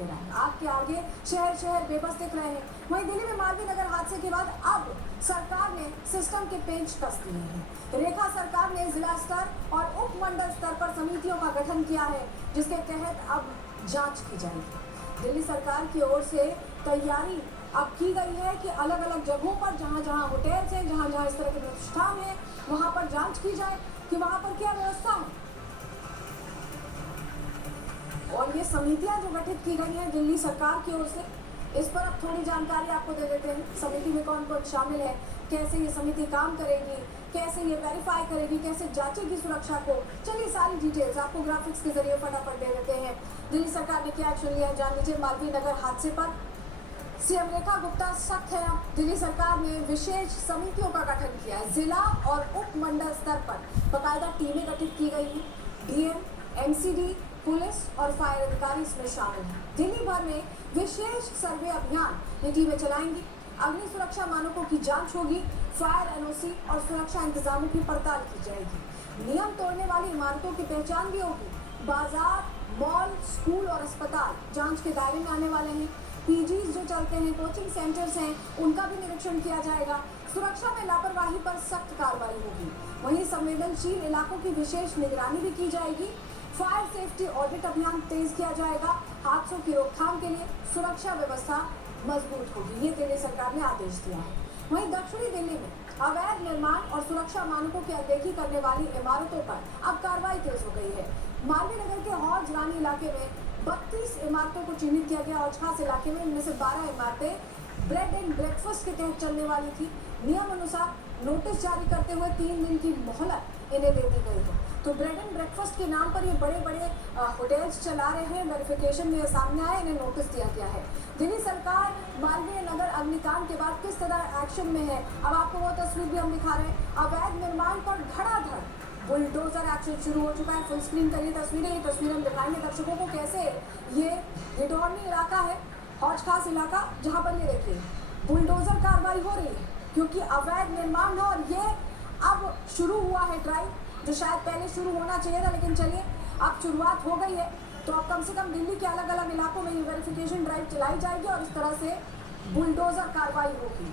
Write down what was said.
ले रहा है। आपके आगे शहर शहर बेबस दिख रहे हैं। वहीं दिल्ली में मालवीय नगर हादसे के बाद अब सरकार ने सिस्टम के पेंच कस दिए हैं। रेखा सरकार ने जिला स्तर और उपमंडल स्तर पर समितियों का गठन किया है, जिसके तहत अब जांच की जाएगी। दिल्ली सरकार की ओर से तैयारी अब की गई है कि अलग अलग जगहों पर जहां जहां होटल्स हैं, जहां जहां इस तरह के प्रतिष्ठान हैं, वहां पर जांच की जाए कि वहां पर क्या व्यवस्था है। और ये समितियां जो गठित की गई हैं दिल्ली सरकार की ओर से, इस पर अब थोड़ी जानकारी आपको दे देते हैं। समिति में कौन कौन शामिल है, कैसे ये समिति काम करेगी, कैसे ये वेरीफाई करेगी, कैसे जांचेगी सुरक्षा को। चलिए सारी डिटेल्स आपको ग्राफिक्स के जरिए फटाफट दे देते हैं। दिल्ली सरकार ने क्या एक्शन लिया जान लीजिए। मालवीय नगर हादसे पर सीएम रेखा गुप्ता सख्त है। दिल्ली सरकार ने विशेष समितियों का गठन किया है। जिला और उपमंडल स्तर पर बाकायदा टीमें गठित की गई हैं। डीएम, एमसीडी, पुलिस और फायर अधिकारी इसमें शामिल हैं। दिल्ली भर में विशेष सर्वे अभियान ये टीमें चलाएंगी। अग्नि सुरक्षा मानकों की जांच होगी। फायर एनओसी और सुरक्षा इंतजामों की पड़ताल की जाएगी। नियम तोड़ने वाली इमारतों की पहचान भी होगी। बाजार, मॉल, स्कूल और अस्पताल जांच के दायरे में आने वाले हैं। पीजीज जो चलते हैं, कोचिंग सेंटर्स हैं, उनका भी निरीक्षण किया जाएगा। सुरक्षा में लापरवाही पर सख्त कार्रवाई होगी। वहीं संवेदनशील इलाकों की विशेष निगरानी भी की जाएगी। फायर सेफ्टी ऑडिट अभियान तेज किया जाएगा। हादसों की रोकथाम के लिए सुरक्षा व्यवस्था मजबूत होगी। ये दिल्ली सरकार ने आदेश दिया है। वहीं दक्षिणी दिल्ली में अवैध निर्माण और सुरक्षा मानकों की अनदेखी करने वाली इमारतों पर अब कार्रवाई तेज हो गई है। मालवीय नगर के हौज रानी इलाके में 32 इमारतों को चिन्हित किया गया और खास इलाके में इनमें से 12 इमारतें ब्रेड एंड ब्रेकफास्ट के तहत चलने वाली थी। नियम अनुसार नोटिस जारी करते हुए 3 दिन की मोहलत इन्हें दे दी गई है। तो ब्रेड एंड ब्रेकफास्ट के नाम पर ये बड़े बड़े होटल्स चला रहे हैं। वेरिफिकेशन में सामने आया, इन्हें नोटिस दिया गया है। दिल्ली सरकार मालवीय नगर अग्निकांड के बाद किस तरह एक्शन में है, अब आपको वो तस्वीर भी हम दिखा रहे हैं। अवैध निर्माण पर धड़ाधड़ बुलडोजर एक्शन शुरू हो चुका है। फुल स्क्रीन करिए तस्वीरें। ये तस्वीर हम दिखाएंगे दर्शकों को कैसे ये हिडौनी इलाका है, हौज खास इलाका, जहाँ पर ये देखिए बुलडोजर कार्रवाई हो रही है क्योंकि अवैध निर्माण है। और ये अब शुरू हुआ है ड्राइव, जो शायद पहले शुरू होना चाहिए था, लेकिन चलिए अब शुरुआत हो गई है। तो अब कम से कम दिल्ली के अलग अलग इलाकों में ये वेरिफिकेशन ड्राइव चलाई जाएगी और इस तरह से बुलडोजर कार्रवाई होगी।